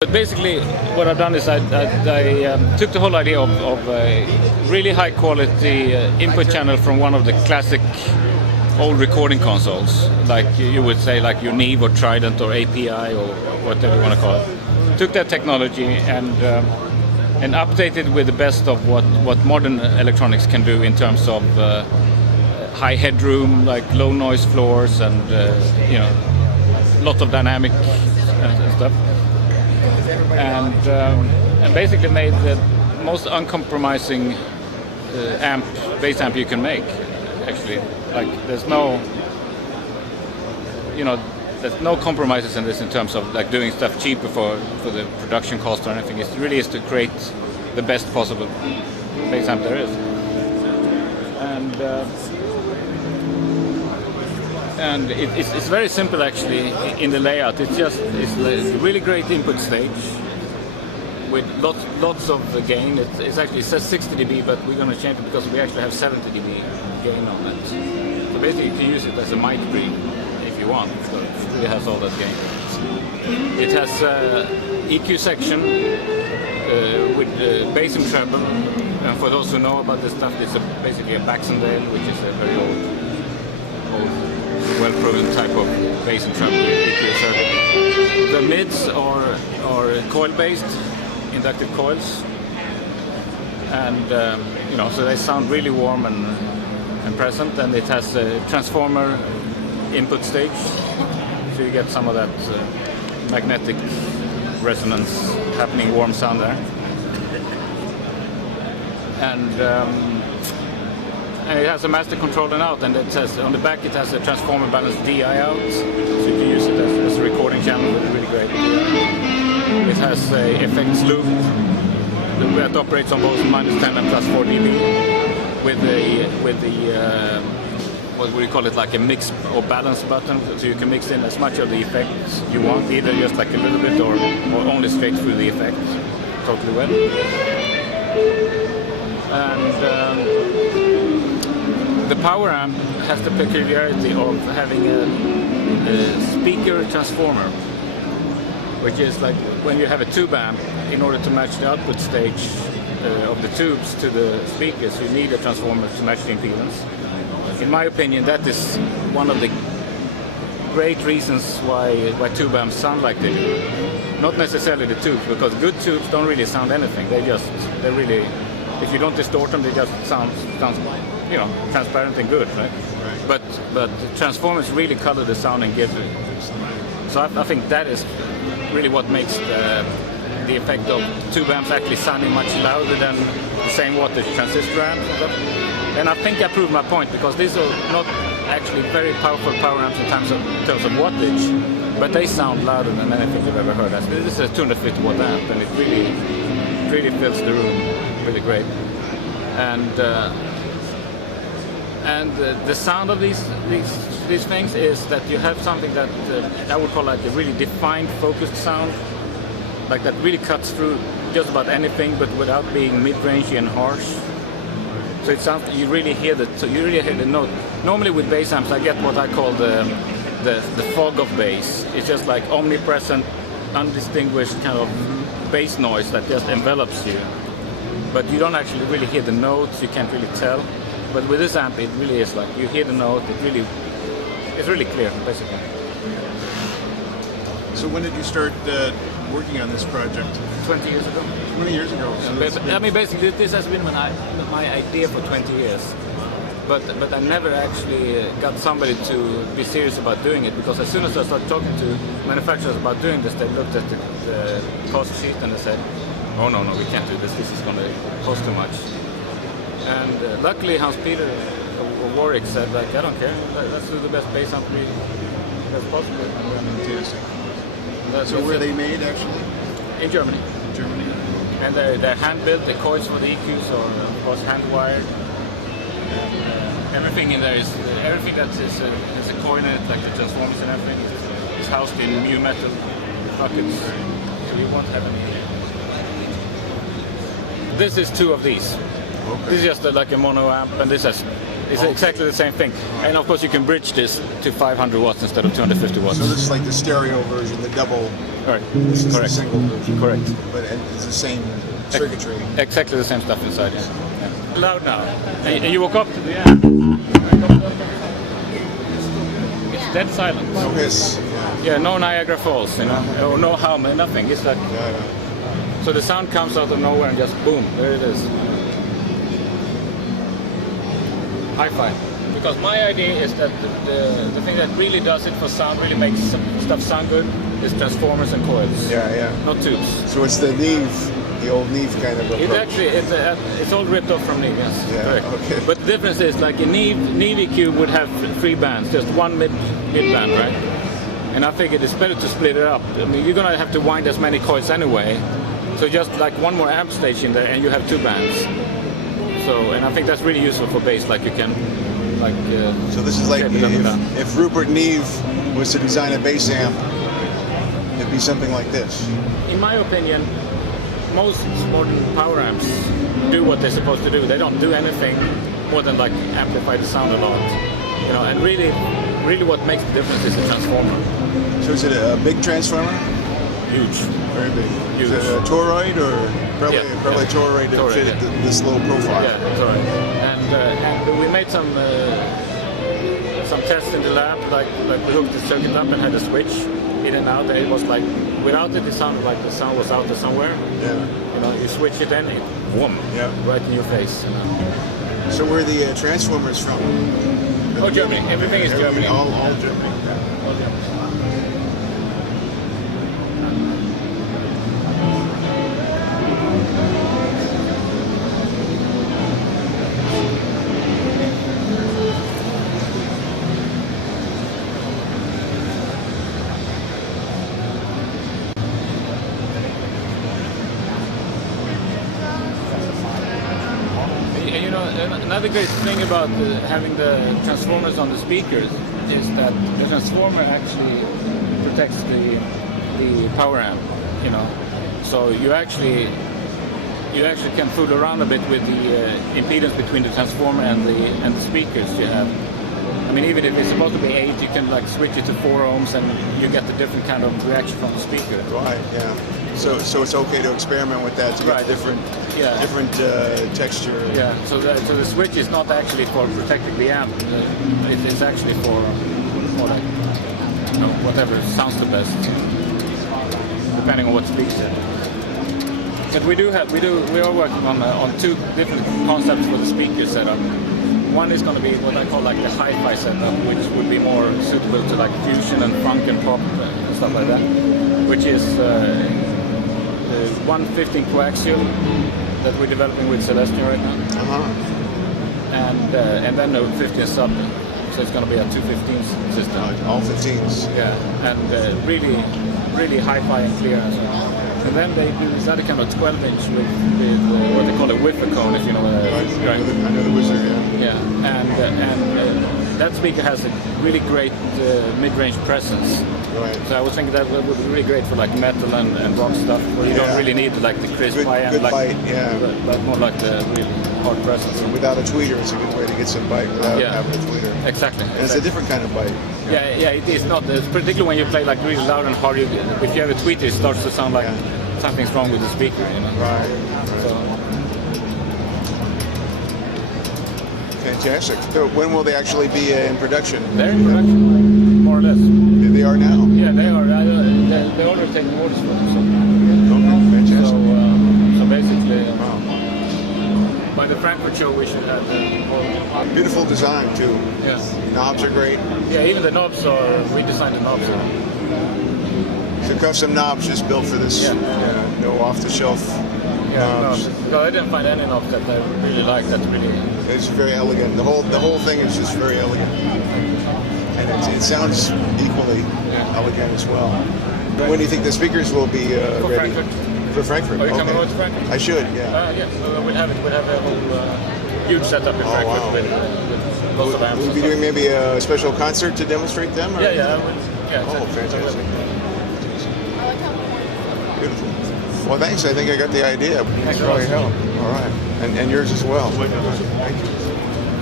But basically, what I've done is I took the whole idea of a really high quality input channel from one of the classic old recording consoles, like you would say, like your Neve or Trident or API or whatever you want to call it. Took that technology and updated with the best of what modern electronics can do in terms of high headroom, like low noise floors, and lot of dynamic and stuff. And basically made the most uncompromising bass amp you can make. Actually, like there's no compromises in this in terms of like doing stuff cheaper for the production cost or anything. It really is to create the best possible bass amp there is. And it's very simple actually in the layout. It's a really great input stage with lots of gain. It actually says 60 dB, but we're going to change it because we actually have 70 dB gain on it. So basically you can use it as a mic pre if you want. So it really has all that gain. It has EQ section with bass and treble. And for those who know about this stuff, it's basically a Baxendale, which is a very old well-proven type of bass and treble EQ circuit. The mids are coil-based, inductive coils, and so they sound really warm and present. And it has a transformer input stage, so you get some of that magnetic resonance happening, warm sound there. And it has a master control and out, and it says on the back it has a transformer balanced DI out, so you can use it as a recording channel with a really great DI. It has a effects loop that operates on both -10 and +4 dB with the what would you call it, like a mix or balance button, so you can mix in as much of the effects you want, either just like a little bit or only straight through the effect, totally well. And the power amp has the peculiarity of having a speaker transformer, which is like when you have a tube amp, in order to match the output stage of the tubes to the speakers, you need a transformer to match the impedance. In my opinion, that is one of the great reasons why tube amps sound like they do. Not necessarily the tubes, because good tubes don't really sound anything. They really, if you don't distort them, they just sound transparent and good, right? But the transformers really color the sound and give it. So I think that is really what makes the effect of tube amps actually sounding much louder than the same wattage transistor amps. And I think I proved my point, because these are not actually very powerful power amps in terms of wattage, but they sound louder than anything you've ever heard. This is a 250 watt amp, and it really fills the room really great. And the sound of these things is that you have something that I would call like a really defined, focused sound, like that really cuts through just about anything, but without being mid-rangey and harsh. So it sounds, you really hear the note. Normally with bass amps, I get what I call the fog of bass. It's just like omnipresent, undistinguished kind of bass noise that just envelops you. But you don't actually really hear the notes. You can't really tell. But with this amp, it really is like you hear the note. It's really clear, basically. So when did you start working on this project? 20 years ago. 20 years ago. So I mean, basically, this has been my idea for 20 years. But I never actually got somebody to be serious about doing it, because as soon as I started talking to manufacturers about doing this, they looked at the cost sheet and they said, "Oh no, we can't do this. This is going to cost too much." And luckily, Hans Peter of Warwick said, like, "I don't care. Let's do the best bass amp as possible." So where are they made actually? In Germany. Germany. And they're hand-built. The coils for the EQs are, of course, hand-wired. Everything in there everything that is a coil in it, like the transformers and everything, is housed in new metal buckets. So you won't have any. This is two of these. Okay. This is just like a mono amp, and this is exactly the same thing. And of course, you can bridge this to 500 watts instead of 250 watts. So this is like the stereo version, the double Right. This is Correct. the single version. Correct. But it's the same circuitry. Exactly the same stuff inside. Yeah. Loud now. And you walk up to the end. It's dead silent. No hiss. Yeah, no Niagara Falls, you know, or no hum, nothing. It's like so the sound comes out of nowhere and just boom, there it is. Hi-fi. Because my idea is that the thing that really does it for sound, really makes stuff sound good, is transformers and coils. Yeah. Not tubes. So it's the Neve, the old Neve kind of approach. It actually, it's all ripped off from Neve, yes. Yeah, correct. okay. But the difference is, like a Neve EQ would have 3 bands, just one mid band, right? And I figured it's better to split it up. I mean, you're gonna have to wind as many coils anyway. So just like one more amp station there and you have 2 bands. So, and I think that's really useful for bass, like you can, like... so this is like if Rupert Neve was to design a bass amp, it'd be something like this. In my opinion, most modern power amps do what they're supposed to do. They don't do anything more than like amplify the sound a lot. You know, and really what makes the difference is the transformer. So is it a big transformer? Huge. Very big. Huge. Is it a toroid or probably a toroid to Toroid, fit this low profile? Yeah, toroid. And we made some tests in the lab, like we hooked the circuit up and had a switch in and out. And it was like, without it sounded like the sound was out of somewhere. Yeah. You know, you switch it in, it boom, right in your face. You know. So where are the transformers from? Oh, Germany. Everything is Germany. All Germany. Another great thing about having the transformers on the speakers is that the transformer actually protects the power amp, you know. So you actually can fool around a bit with the impedance between the transformer and the speakers you have. I mean, even if it's supposed to be 8, you can like switch it to 4 ohms and you get the different kind of reaction from the speaker. Right. Yeah. So it's okay to experiment with that to get different texture. Yeah. So the switch is not actually for protecting the amp. It's actually for like, you know, whatever sounds the best, depending on what speaker. But we are working on 2 different concepts for the speaker setup. One is going to be what I call like the hi-fi setup, which would be more suitable to like fusion and funk and pop and stuff like that, which is 115 coaxial that we're developing with Celestion right now, and then a 15 sub, so it's going to be a 215s system. All 15s. Yeah, and really hi-fi and clear as well. And then they do this other kind of 12-inch with what they call a woofer cone, if you know what that is. Right. I know the wizard, Yeah, and that speaker has a really great mid-range presence. Right. So I was thinking that would be really great for like metal and rock stuff, where you don't really need like the crisp high end, like bite, but more like the really hard presence. So without a tweeter, it's a good way to get some bite without having a tweeter. Exactly. And it's a different kind of bite. Yeah, it is not. Particularly when you play like really loud and hard. If you have a tweeter, it starts to sound like something's wrong with the speaker. You know. Right. So. Fantastic. So when will they actually be in production? They're in production, more or less. They are now? Yeah, they are. They're already taking orders for them. So. Okay, fantastic. So basically, by the Frankfurt show, we should have the beautiful design too. Yes. Knobs are great. Yeah, even the knobs are. We designed the knobs. So custom knobs just built for this. No off-the-shelf. knobs. No, I didn't find any knobs that I really liked. That's really. It's very elegant. The whole thing is just very elegant, and it sounds equally elegant as well. Right. When do you think the speakers will be ready? Frankfurt. For Frankfurt. Are you coming over to Frankfurt? I should. Yeah. Yeah. So we'll have it. We'll have a whole huge setup in Frankfurt wow. with lots of amps. We'll be doing maybe a special concert to demonstrate them. Or? Yeah. Oh, fantastic. Beautiful. Well, thanks. I think I got the idea. Thanks for all your help. All right. And yours as well. Thank you.